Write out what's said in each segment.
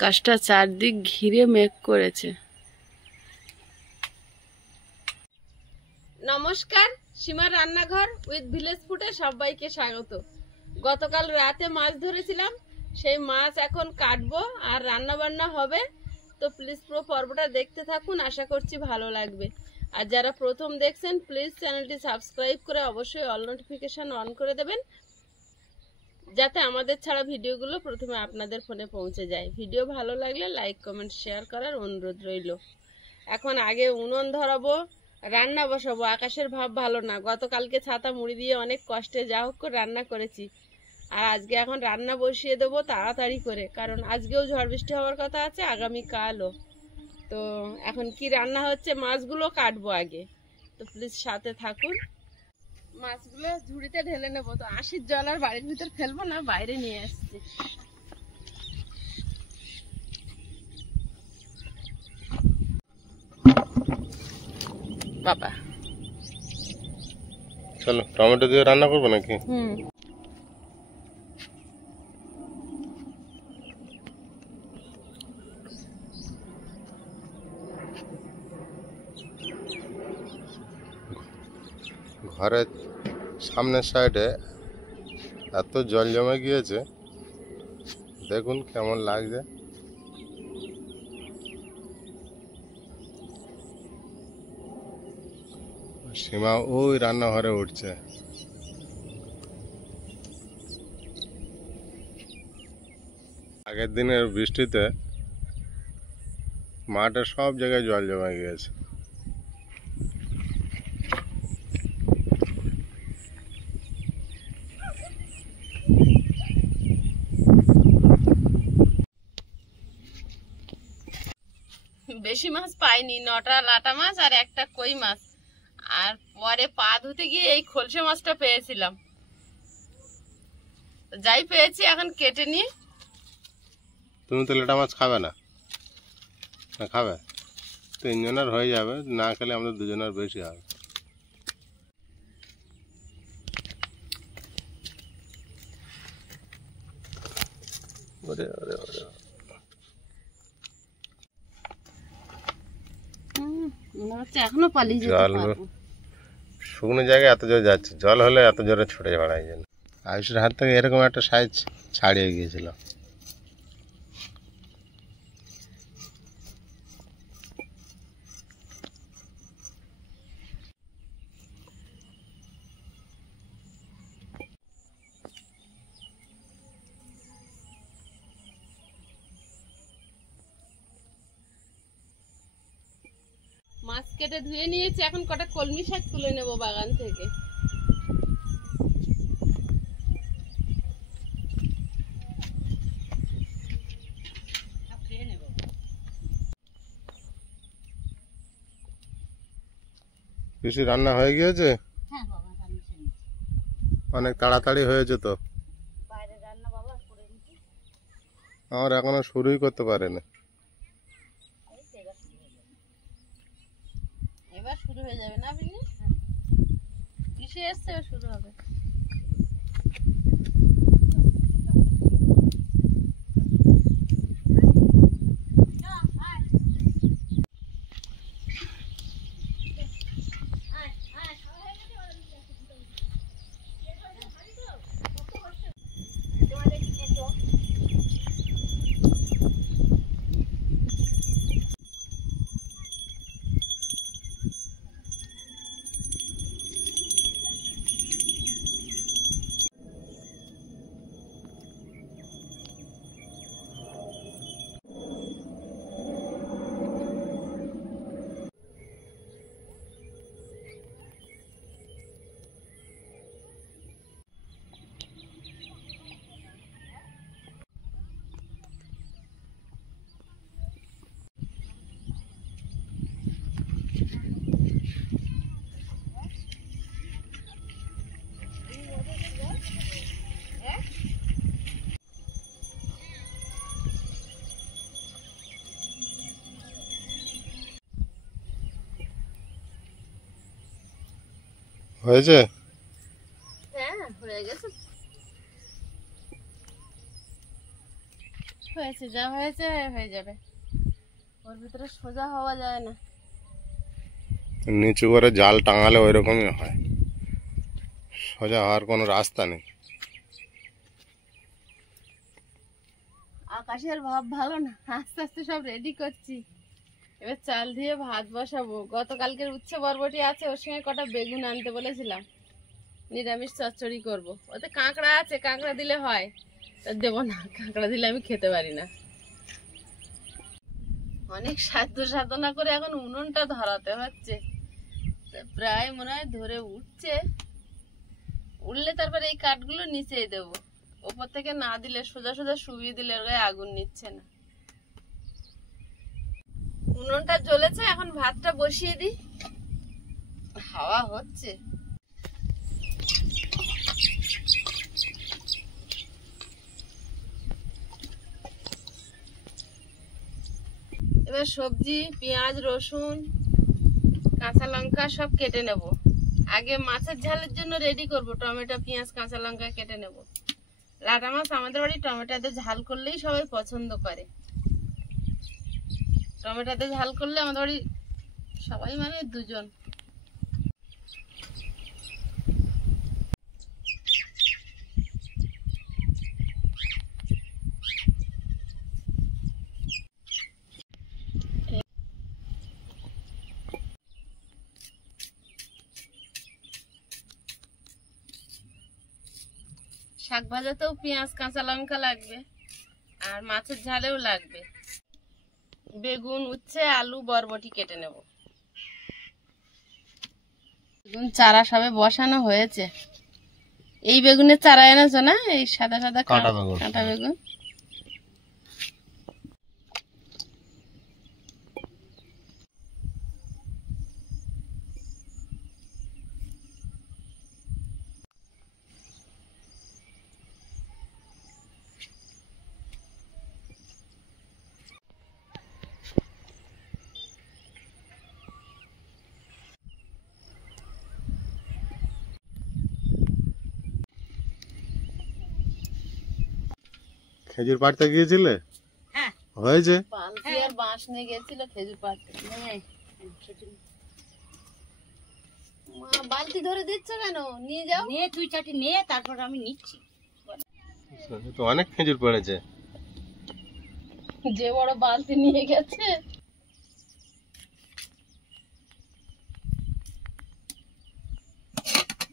আকাশটা চারদিক ঘিরে মেঘ করেছে। নমস্কার, সীমার রান্নাঘর উইথ ভিলেজ ফুডে সবাইকে স্বাগত। গতকাল রাতে মাছ ধরেছিলাম, সেই মাছ এখন কাটবো আর রান্না বান্না হবে। তো প্লিজ পুরো পর্বটা দেখতে থাকুন, আশা করছি ভালো লাগবে। আর যারা প্রথম দেখছেন প্লিজ চ্যানেলটি সাবস্ক্রাইব করে অবশ্যই অল নোটিফিকেশন অন করে দেবেন, যাতে আমাদের ছাড়া ভিডিওগুলো প্রথমে আপনাদের ফোনে পৌঁছে যায়। ভিডিও ভালো লাগলে লাইক কমেন্ট শেয়ার করার অনুরোধ রইল। এখন আগে উনুন ধরাবো, রান্না বসাবো। আকাশের ভাব ভালো না, গতকালকে ছাতা মুড়ি দিয়ে অনেক কষ্টে যা হোক করে রান্না করেছি, আর আজকে এখন রান্না বসিয়ে দেবো তাড়াতাড়ি করে, কারণ আজকেও ঝড় বৃষ্টি হওয়ার কথা আছে, আগামীকালও। তো এখন কি রান্না হচ্ছে, মাছগুলো কাটবো আগে, তো প্লিজ সাথে থাকুন। মাছগুলো ঝুড়িতে ঢেলে নেবো। তো আশির জল আর বাড়ির ভিতর ফেলবো না, বাইরে নিয়ে আসছি। বাবা চলো টমেটো দিয়ে রান্না করবো নাকি? ঘরের সামনের সাইডে এত জল জমে গিয়েছে, দেখুন কেমন লাগছে। সীমা ওই রান্নাঘরে উঠছে। আগের দিনের বৃষ্টিতে মাঠে সব জায়গায় জল জমে গিয়েছে। বেশি মাছ পাইনি, 9টা লাটা মাছ আর একটা কই মাছ, আর পরে পা ধুতে গিয়ে এই খলসে মাছটা পেয়েছিলাম। যাই পেয়েছি এখন কেটে নি। তুমি তো লেটা মাছ খাবে না? খাবে? 3 জনের হয়ে যাবে, না খেলে আমাদের 2 জনের বেশি হবে। এখনো পালিয়ে যেতে পারবো। শুকনো জায়গায় এত জোরে যাচ্ছে, জল হলে এত জোরে ছুটে বেড়ায় যেন। আয়ুষের হাত থেকে এরকম একটা সাইজ ছাড়িয়ে গিয়েছিল। মাছ কেটে ধুয়ে নিয়েছি, এখন কটা কলমি শাক তুলে নেব বাগান থেকে। বেশি রান্না হয়ে গিয়েছে? অনেক তাড়াতাড়ি হয়েছে তো। আমার এখনো শুরুই করতে পারেনি। এবার শুরু হয়ে যাবে না বিনি? কিসে এসছে শুরু হবে। হয়েছে? হ্যাঁ হয়ে গেছে, হয়েছে। দিয়েছি, যা হয়েছে হয়ে যাবে, ওর ভিতরে সোজা হওয়া যায় না। নিচু করে জাল টাঙালে ওই রকমই হয়, সোজা হওয়ার কোনো রাস্তা নেই। আকাশের ভাব ভালো না, আস্তে আস্তে সব রেডি করছি। এবার চাল দিয়ে ভাত বসাবো। গতকালকের উচ্ছে বরবটি আছে, ওর সঙ্গে কটা বেগুন আনতে বলেছিলাম, নিরামিষ চচ্চড়ি করব। ওতে কাঁকড়া আছে, কাঁকড়া দিলে হয়, তা দেবো না, কাঁকড়া দিলে আমি খেতে পারি না। অনেক সাধ্য সাধনা করে এখন উনুনটা ধরাতে হচ্ছে, তা প্রায় মনে হয় ধরে উঠছে। উঠলে তারপরে এই কাঠগুলো নিচেই দেবো, ওপর থেকে না দিলে, সোজা সোজা শুবিয়ে দিলে ওর গায়ে আগুন নিচ্ছে না। উনুনটা জ্বলেছে, এখন ভাতটা বসিয়ে দিই। হাওয়া হচ্ছে। এবার সবজি, পেঁয়াজ, রসুন, কাঁচা লঙ্কা সব কেটে নেব। আগে মাছের ঝালের জন্য রেডি করব, টমেটো, পেঁয়াজ, কাঁচা লঙ্কা কেটে নেব। লাটা মাছ আমাদের বাড়ি টমেটোতে ঝাল করলেই সবাই পছন্দ করে। টমেটোতে ঝাল করলে আমাদের বাড়ি সবাই, মানে দুজন। শাক ভাজাতেও পেঁয়াজ, কাঁচা লঙ্কা লাগবে, আর মাছের ঝালেও লাগবে। বেগুন, উচ্ছে, আলু, বরবটি কেটে নেব। বেগুন চারা সবে বসানো হয়েছে। এই বেগুনের চারা এনেছো না? এই সাদা সাদা কাঁটা বেগুন। খেজুর পাড়তে গিয়েছিলে? হ্যাঁ, হয়েছে। বালতি আর বাঁশ নিয়ে গেছিল খেজুর পাড়তে। মা বালতি ধরে দিচ্ছে কেন? নিয়ে যাও। নিয়ে তুই চাটি নিয়ে তারপর আমি নিচ্ছি। তো অনেক খেজুর পড়েছে। যে বড় বালতি নিয়ে গেছে।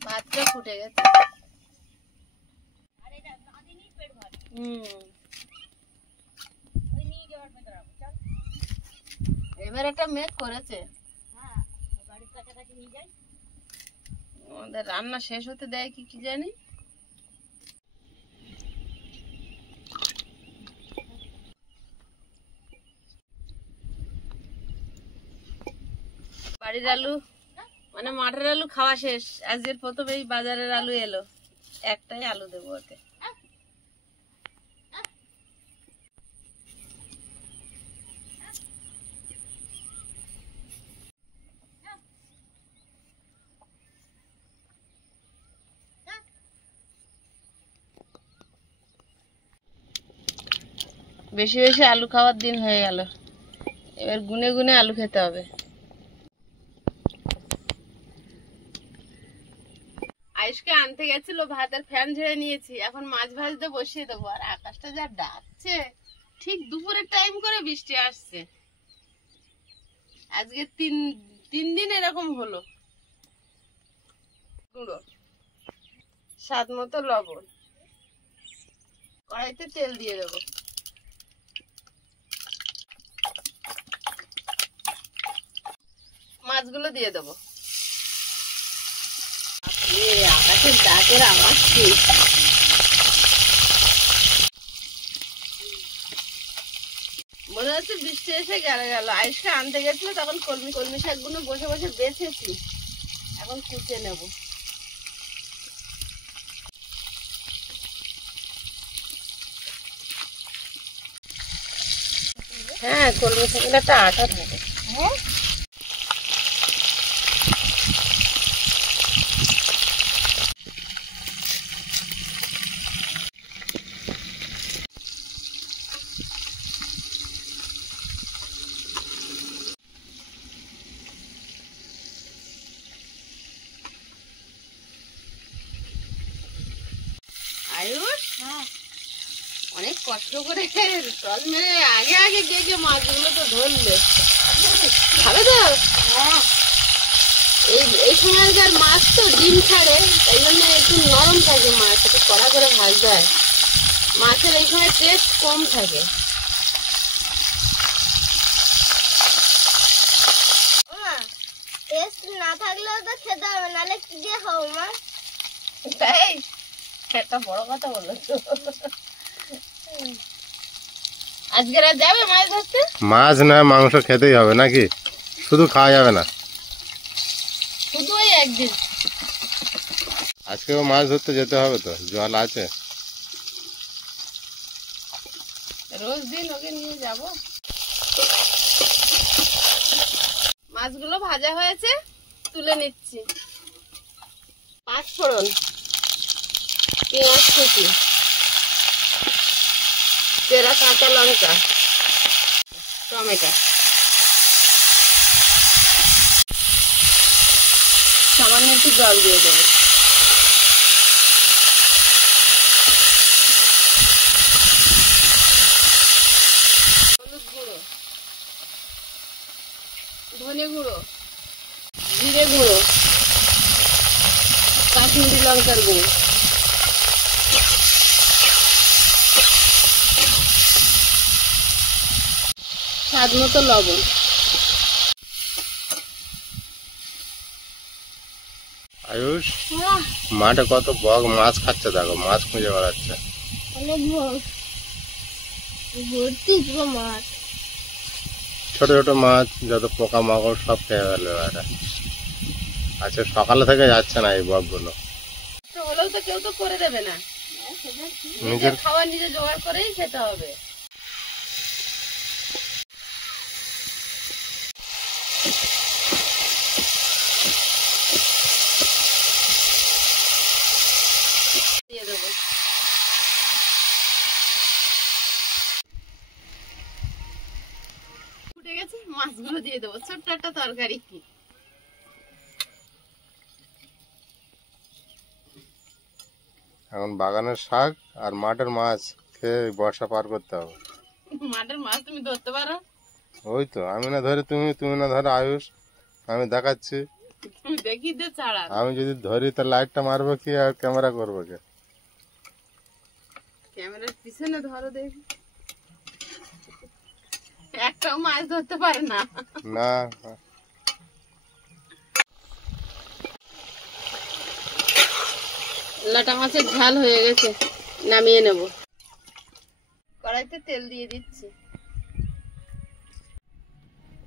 ভাতটা ফুটে গেছে। এবার একটা মেঘ করেছে। আমাদের রান্না শেষ হতে দেয় কি কি জানি। বাড়ির আলু, মানে মাঠের আলু খাওয়া শেষ। আজকের প্রথম এই বাজারের আলু এলো, একটাই আলু দেবো ওতে। বেশি বেশি আলু খাওয়ার দিন হয়ে গেল, এবার গুনে গুনে আলু খেতে হবে। আয়ুষকে আনতে গেছিল, ভাতের ফ্যান ঝেড়ে নিয়েছি, এখন মাছ ভাজতে বসিয়ে দেবো। আর আকাশটা যা ডাকছে, ঠিক দুপুরের টাইম করে বৃষ্টি আসছে। আজকে তিন দিন এরকম হলো। গুঁড়ো, স্বাদ মতো লবণ, কড়াইতে তেল দিয়ে দেবো। মাছগুলো দিয়ে দেবো। আকাশের ডাকের আওয়াজ কি! মনে হচ্ছে বৃষ্টি এসে গেল। আয়ুষকে আনতে গেছিল, তখন কলমি শাকগুলো বসে বসে বেছেছি, এখন কুচে নেব। হ্যাঁ, কলমি শাকের একটা আঠা থাকে। হ্যাঁ, কষ্ট করে টল মেরে আগে আগে গিয়ে গিয়ে মাছগুলো তো ধরলে খাবে তো। এই সময়কার মাছ তো ডিম ছাড়ে, তাই জন্য একটু নরম থাকে মাছ, একটু কড়া করে ভাজতে হয়। মাছের এই সময় টেস্ট কম থাকে। টেস্ট না থাকলেও তো খেতে হবে, নাহলে কি দিয়ে খাবো মা? তাই একটা বড় কথা বললো তো। আজকে রাত যাবে মাছ ধরতে? মাছ না মাংস খেতেই হবে নাকি, শুধু খাওয়া যাবে না। শুধু ওই একদিন আজকেও মাছ ধরতে যেতে হবে তো, জল আছে। রোজ দিন ওকে নিয়ে যাব। মাছগুলো ভাজা হয়েছে, তুলে নিচ্ছি। 5 ফোড়ন, পেঁয়াজ কুচি, চেরা কাঁচা লঙ্কা, টমেটো, সামান্য একটু জল দিয়ে দেবো। হলুদ গুঁড়ো, ধনে গুঁড়ো, জিরে গুঁড়ো, কাশ্মীরি লঙ্কার গুঁড়ো, স্বাদ মতো লবণ। আয়ুষ, মাঠে কত বক মাছ খাচ্ছে, দেখো মাছ খুঁজে বেড়াচ্ছে। অনেক ভর্তি পুরো মাছ। ছোট ছোট মাছ, যত পোকা মাকড় সব খেয়ে ফেলবে এটা। আচ্ছা, সকালে থেকে যাচ্ছে না এই বকগুলো। হলেও তো কেউ তো করে দেবে না, নিজের নিজের খাবার নিজে জোগাড় করেই খেতে হবে। দিয়ে দেবো। ফুটে গেছে, মাছগুলো দিয়ে দেবো। ছোট্ট একটা তরকারি। এখন বাগানের শাক আর মাঠের মাছ খেয়ে বর্ষা পার করতে হবে। মাঠের মাছ তুমি ধরতে পারো? ওই তো, আমি না ধরে তুমি, তুমি না ধরে আয়ুষ, আমি দেখাচ্ছি। তুমি দেখি দে ছাড়া। আমি যদি ধরি তা লাইটটা মারবো কি আর ক্যামেরা করবো কে? ক্যামেরার পিছনে ধরো দেখি। একটাও মাছ ধরতে পারে না। না, লাটা মাছের ঝাল হয়ে গেছে, নামিয়ে নেব। কড়াইতে তেল দিয়ে দিচ্ছি,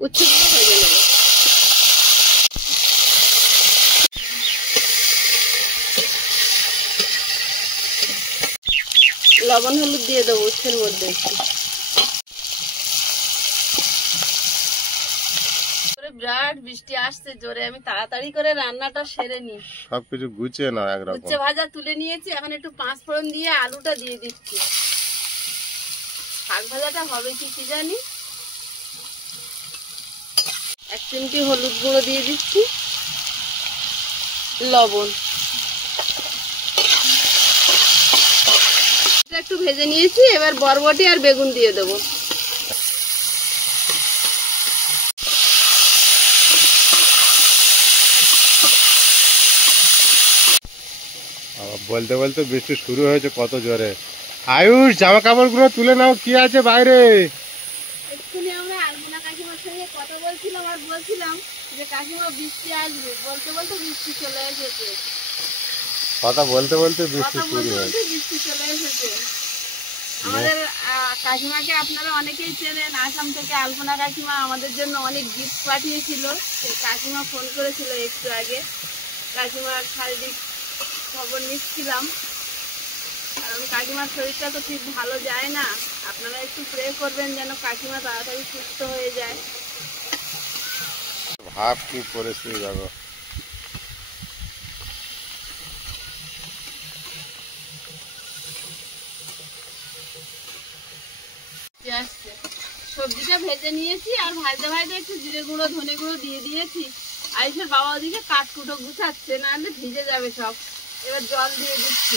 উচ্ছেগুলো ভেজে নেব। লবণ হলুদ দিয়ে দেবো উচ্ছের মধ্যে একটু। বিরাট বৃষ্টি আসছে জোরে, আমি তাড়াতাড়ি করে রান্নাটা সেরে নি। সবকিছু গুছিয়ে নাও একরকম। উচ্ছে ভাজা তুলে নিয়েছি, এখন একটু 5 ফোড়ন দিয়ে আলুটা দিয়ে দিচ্ছি। শাক ভাজাটা হবে কি জানি। 1 চিমটি হলুদ গুঁড়ো দিয়ে দিচ্ছি, লবণ। একটু ভেজে নিয়েছি, এবার বরবটি আর বেগুন দিয়ে দেবো। বলতে বলতে বৃষ্টি শুরু হয়েছে কত জোরে। আয়ুষ, জামা কাপড় গুলো তুলে নাও, কি আছে বাইরে। এক্ষুনি আমরা আলপনা কাকিমার সঙ্গে কথা বলছিলাম আর বলছিলাম যে কাকিমা বৃষ্টি আসবে, বলতে বলতে বৃষ্টি চলে এসেছে। কথা বলতে বলতে বৃষ্টি কথা শুরু বলতে হয়েছে। বলতে বৃষ্টি চলে এসেছে। আমাদের কাকিমাকে আপনারা অনেকেই চেনেন, আসাম থেকে আলপনা কাকিমা আমাদের জন্য অনেক গিফট পাঠিয়েছিল। সেই কাকিমা ফোন করেছিল একটু আগে, কাকিমার শারীরিক খবর নিচ্ছিলাম, কারণ কাকিমার শরীরটা তো ঠিক ভালো যায় না। আপনারা একটু প্রে করবেন যেন কাকিমা তাড়াতাড়ি সুস্থ হয়ে যায়। ভাব কি পরিস্থিতি দেখো। আসছে, সবজিটা ভেজে নিয়েছি আর ভাজতে ভাজতে একটু জিরে গুঁড়ো ধনে গুঁড়ো দিয়ে দিয়েছি। আয়ুষের বাবা ওদিকে কাঠকুটো গুছাচ্ছে, নাহলে ভিজে যাবে সব। এবার জল দিয়ে দিচ্ছি।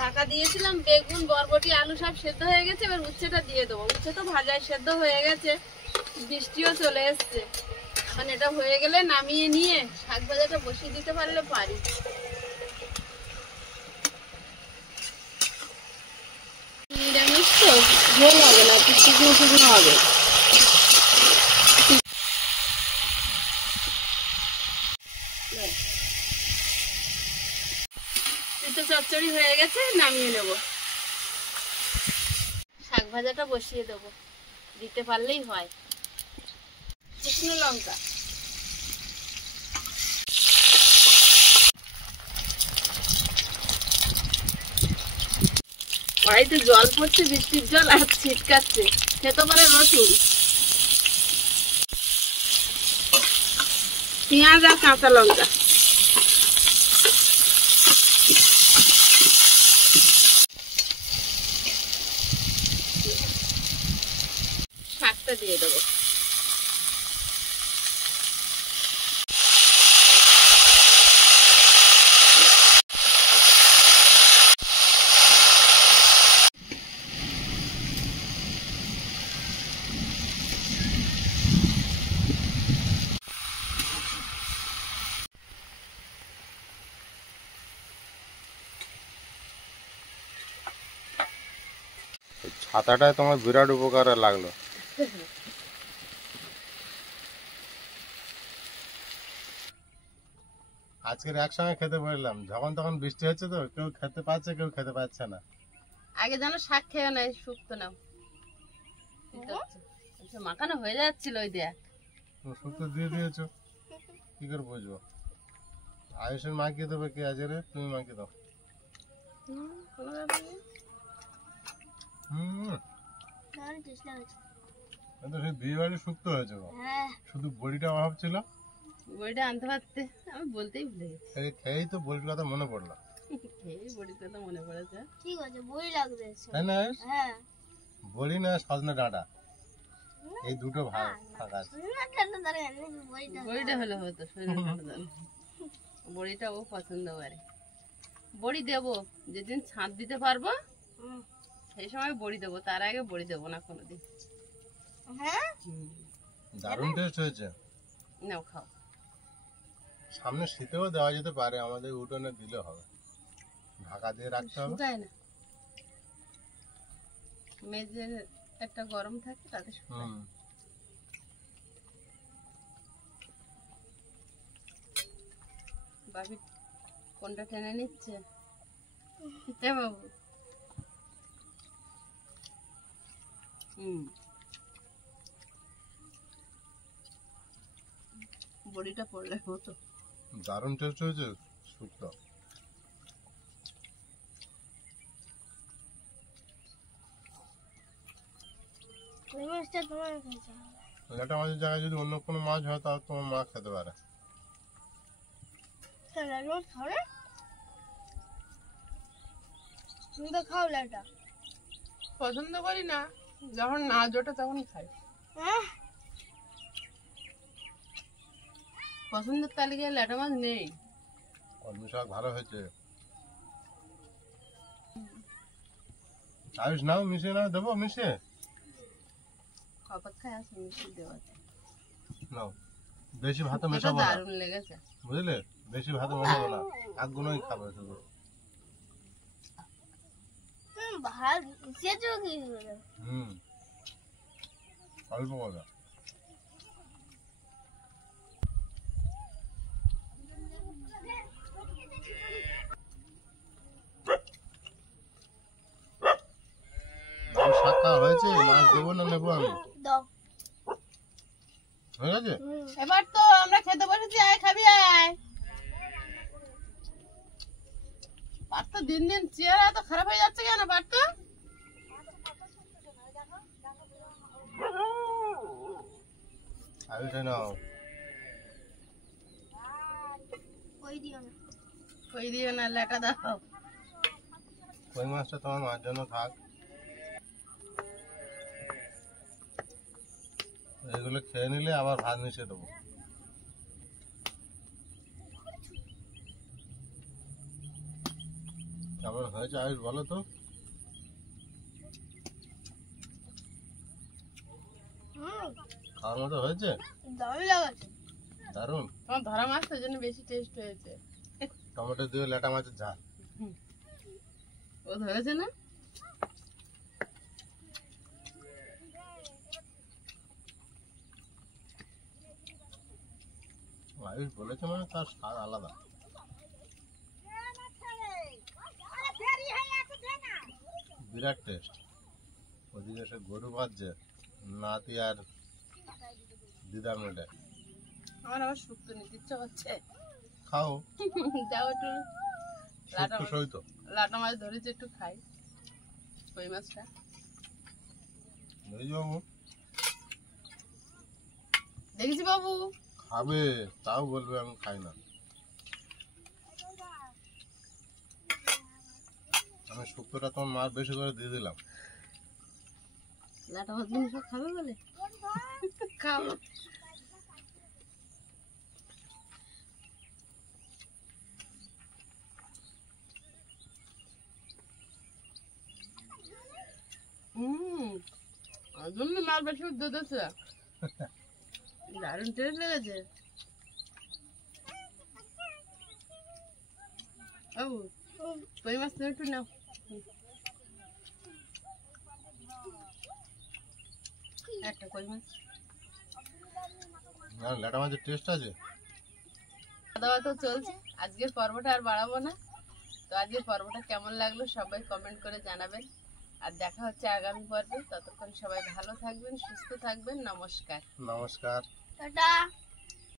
ঢাকা দিয়েছিলাম, বেগুন বরবটি আলু সব সেদ্ধ হয়ে গেছে। এবার উচ্ছেটা দিয়ে দেবো। উচ্ছে তো ভাজায় সেদ্ধ হয়ে গেছে, বৃষ্টিও চলে এসছে। এখন এটা হয়ে গেলে নামিয়ে নিয়ে শাক ভাজাটা বসিয়ে দিতে পারলে পারি। নিরামিষ তো ঝোল হবে না, একটু শুকনো শুকনো হবে। তো চচ্চড়ি হয়ে গেছে, নামিয়ে নেব। শাক ভাজাটা বসিয়ে দেবো, দিতে পারলেই হয়। শুকনো লঙ্কা, বাড়িতে জল পড়ছে, বৃষ্টির জল আর ছিটকাচ্ছে। খেতে পারে রসুন, পেঁয়াজ আর কাঁচা লঙ্কা। শাকটা দিয়ে দেবো। ছাতাটায় তোমার বিরাট উপকারে লাগলো। আজকের একসঙ্গে খেতে বললাম, যখন তখন বৃষ্টি হচ্ছে তো কেউ খেতে পাচ্ছে, কেউ খেতে পাচ্ছে না। আগে যেন শাক খেয়ে নেয়, শুক্তো নাও। মাখানো হয়ে যাচ্ছিল, ওই দেখ। শুক্তো দিয়ে দিয়েছো, কি করে বুঝবো? আয়ুষের মাখিয়ে দেবে কে আজ রে? তুমি মাখিয়ে দাও। কোনো ব্যাপার নেই। সেই বিয়ে বাড়ি শুক্তো হয়েছে গো। শুধু বড়িটা অভাব ছিল। বড়িটা আনতে পারতে, আমি বলতেই ভুলে গেছি। খেয়েই তো বড়ির কথা মনে পড়লো। খেয়ে বড়ির কথা মনে পড়েছে। ঠিক আছে, বই লাগবে। তাই না? হ্যাঁ, বড়ি না সজনে ডাঁটা, এই দুটো ভাগ ফাঁকা আছে। বড়িটা হলে হতো, বড়িটা ও পছন্দ করে। বড়ি দেবো যেদিন ছাঁদ দিতে পারবো, সেই সময় বড়ি দেবো, তার আগে বড়ি দেবো না কোনোদিন। হ্যাঁ, দারুণ টেস্ট হয়েছে। নাও খাও। সামনে শীতেও দেওয়া যেতে পারে, আমাদের উঠোনে দিলে হবে, ঢাকা দিয়ে রাখতে হবে। শুকায় না, মেঝের একটা গরম থাকে, তাতে শুকায়। বাবি কোনটা টেনে নিচ্ছে? হ্যাঁ বাবু। বড়িটা পড়লে হতো। দারুণ টেস্ট হয়েছে শুক্তো। লেটা মাছের জায়গায় যদি অন্য কোনো মাছ হয় তাহলে তোমার মা খেতে পারে। তুমি তো খাও লেটা। পছন্দ করি না, যখন না জোটে তখন খাই। পছন্দের তালিকায় ল্যাটা মাছ নেই। কলমি শাক ভালো হয়েছে। আয়ুষ নাও, মিশিয়ে নাও, দেবো মিশিয়ে অপেক্ষায় আছে, মিষ্টি দেওয়া নাও। বেশি ভাত মেশাবো না, দারুণ লেগেছে। বুঝলে? বেশি ভাত মেশাবো না, শাকগুলোই খাবে শুধু। ভাত মিশিয়েছো কি করে? অল্প করে। শাক খাওয়া হয়েছে, মাছ দেবো না নেবো আমি? দাও। হয়ে গেছে? এবার তো আমরা খেতে বসেছি, আয় খাবি আয়। পাট দিন দিন চেহারা এত খারাপ হয়ে যাচ্ছে কেন? পাট আয়ুষ নাও। কই দিও না, লেটা দাও। কই মাছটা তোমার মার জন্য থাক, এগুলো খেয়ে নিলে আবার ভাত মিশিয়ে দেবো। কেমন কেমন হয়েছে আয়ুষ বলো তো? খাওয়ার মতো হয়েছে? দারুণ লাগাচ্ছে। দারুণ। আমার ধরা মাছ তো ওই জন্য বেশি টেস্ট হয়েছে। টমেটো দিয়ে লেটা মাছের ঝাল। ও ধরেছে না? আয়ুষ বলেছে মানে তার স্বাদ আলাদা। বিরাট টেস্ট। ওদিকে সে গরু ভাজছে, নাতি আর দিদার মেটে। আমার আবার শুক্তো নিতে ইচ্ছা করছে। খাও, যাও একটু লাটা শুক্তো মাছ, সইতো। লাটা মাছ ধরেছে একটু খাই। কই মাছটা বুঝি বাবু দেখেছি বাবু। খাবে, তাও বলবে আমি খাই না। আমি শুক্তোটা তোমার মা বেশি করে দিয়ে দিলাম। লাটা মাছ তুমি সব খাবে বলে খাও। ওই জন্য মাছ বেশি দুধ আছে। দারুণ টেস্ট লেগেছে। বাবু কই মাছ তুমি একটু নাও। একটা কই মাছ। না, লেটা মাছের টেস্ট আছে। খাওয়া দাওয়া তো চলছে, আজকের পর্বটা আর বাড়াবো না। তো আজকের পর্বটা কেমন লাগলো সবাই কমেন্ট করে জানাবেন। আর দেখা হচ্ছে আগামী পর্বে। ততক্ষণ সবাই ভালো থাকবেন, সুস্থ থাকবেন। নমস্কার। নমস্কার। টাটা।